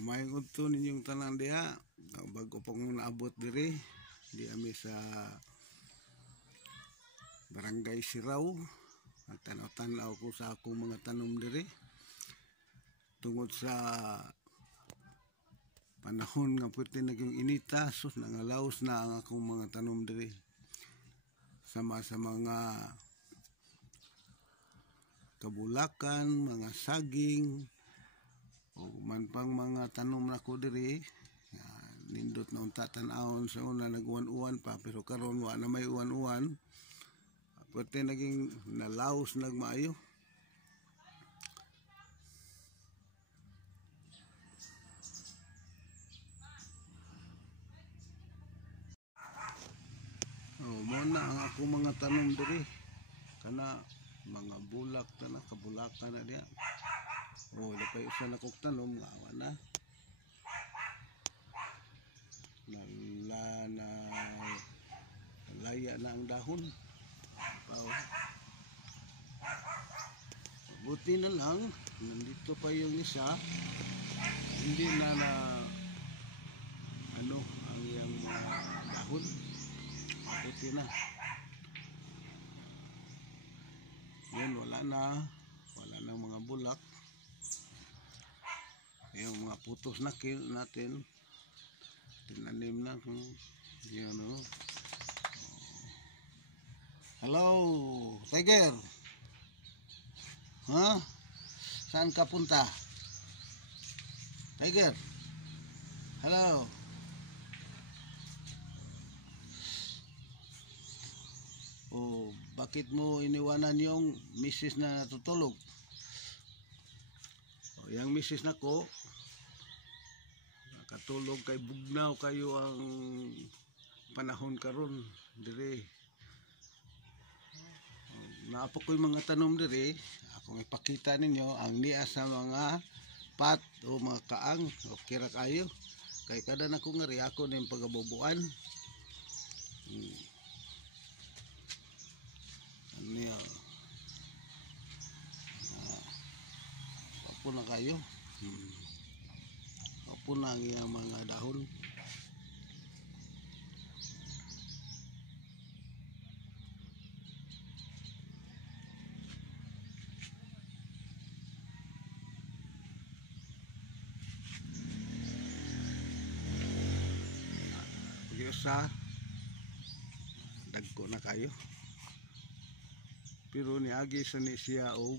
Maayong udto ninyong tanan diha. Bago pong naabot diri di ami sa Barangay Siraw. Tanaw-tanaw ko sa akong mga tanom diri. Tungod sa panahon nga pwede naging inita, sus nangalaos na ang akong mga tanom diri. Sama sa mga kabulakan, mga saging, o man pang mga tanom na ko diri. Nindot na unta tan-awon sa una nag-uwan-uwan pa, pero karon wa na may uwan-uwan. Pwede naging nalaos nagmaayo. Muna ang akong mga tanom diri. Kana mga bulak na kabulakan na diya. Lapay usa na kog tanom nga awa na. Nalaya na ang dahon. Buti na lang nandito pa yung isa, hindi na ang iyang dahon. Buti na yan, wala na mga bulak. Yung mga putos na natin tinanim na yan. Hello Tiger, saan ka punta Tiger? Hello. Bakit mo iniwanan yung misis na natutulog? Yung misis na ko nakatulog kay bugnaw kayo ang panahon karon diri. Naapo ko yung mga tanom diri. Akong ipakita ninyo ang niya sa mga pat o mga kaang. Okay ra kayo kay kada na ko nga ako na yung pagabubuan. Niya apo na kayo. Apo na ang iyang mga dahon. Sa dagko na kayo, pero niagi sa ni siya og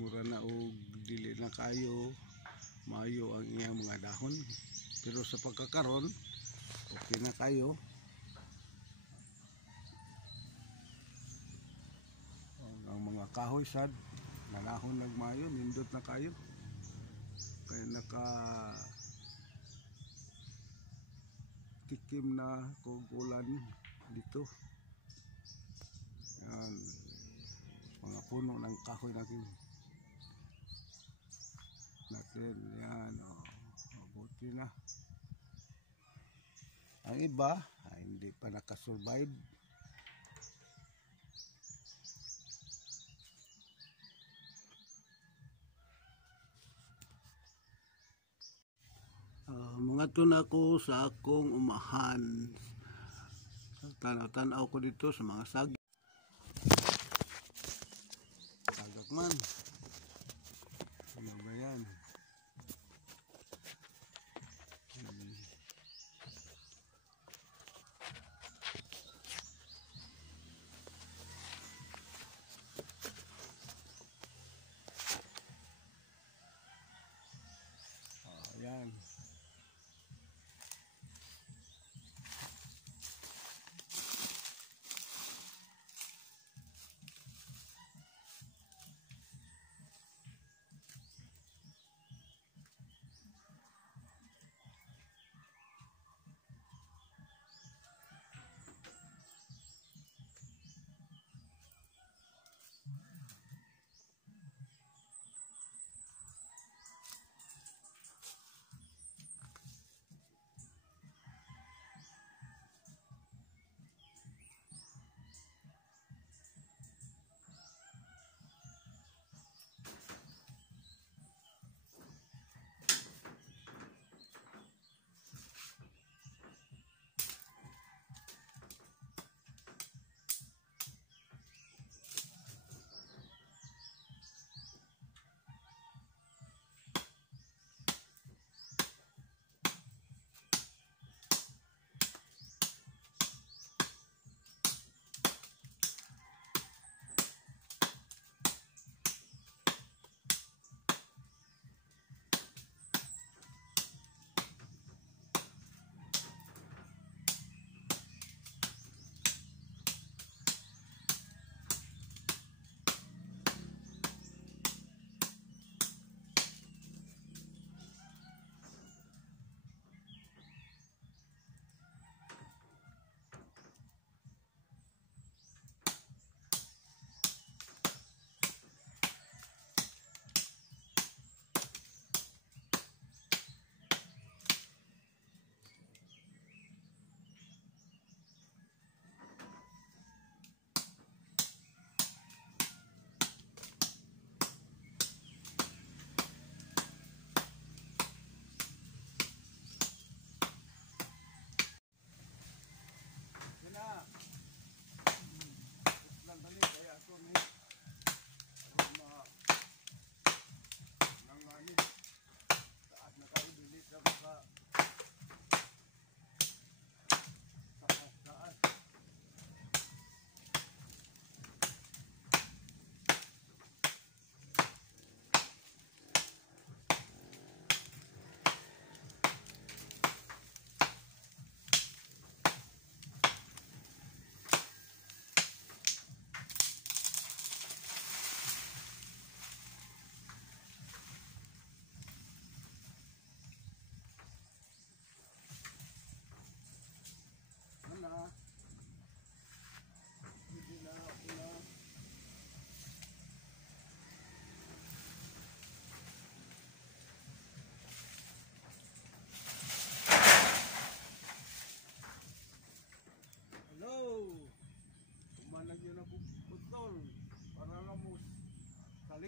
mura na og dili na kayo maayo ang iyang mga dahon, pero sa pagkakaron okay na kayo. Ang mga kahoy sad manahon nagmayo, nindot na kayo kaya tikim na kog ulan dito. Yan, mga puno ng kahoy natin yan. Mabuti na. Ang iba hindi pa nakasurvive. Mga tun ako sa akong umahan. Tanaw-tanaw ko dito sa mga sagak man. Ano ba yan? Yan.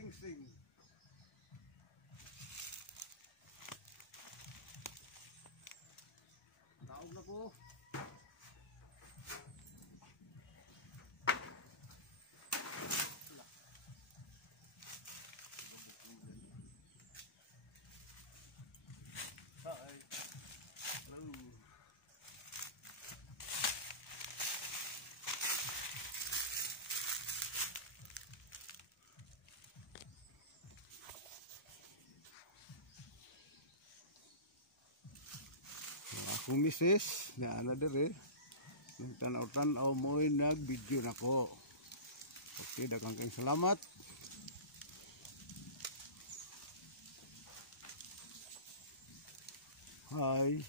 Sing-sing. Taog na ko. Hi. Hello. Akong misis na ano dire nung tanaw-tanaw mo'y nag-video na ko. Okay, daghang kayong salamat. Hi.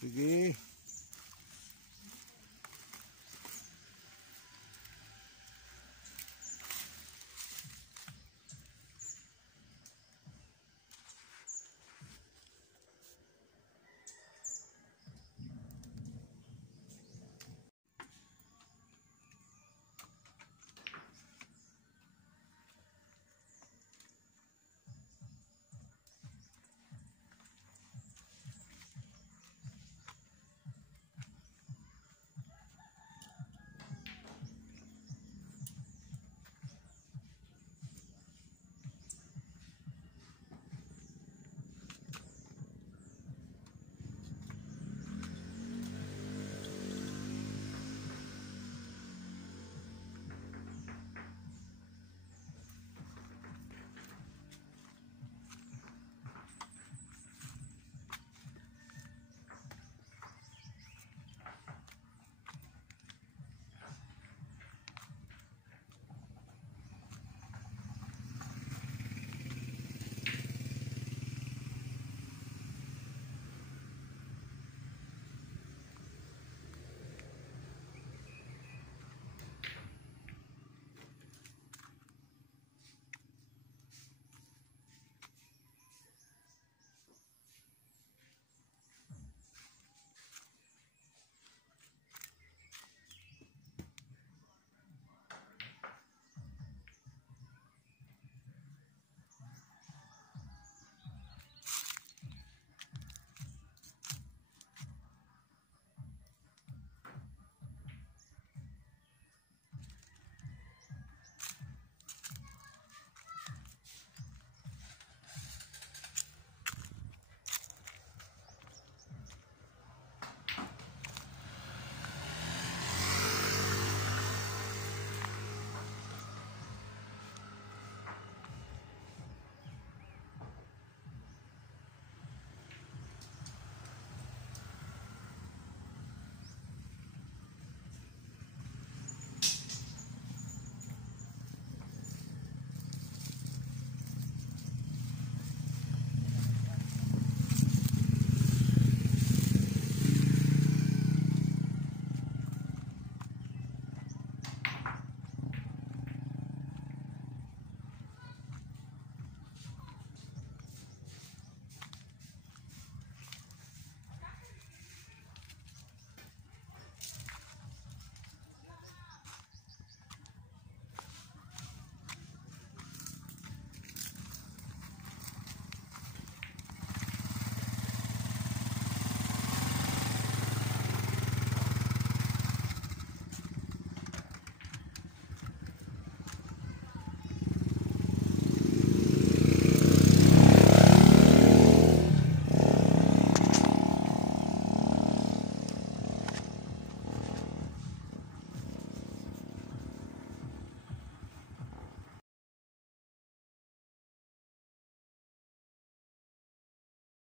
Sige.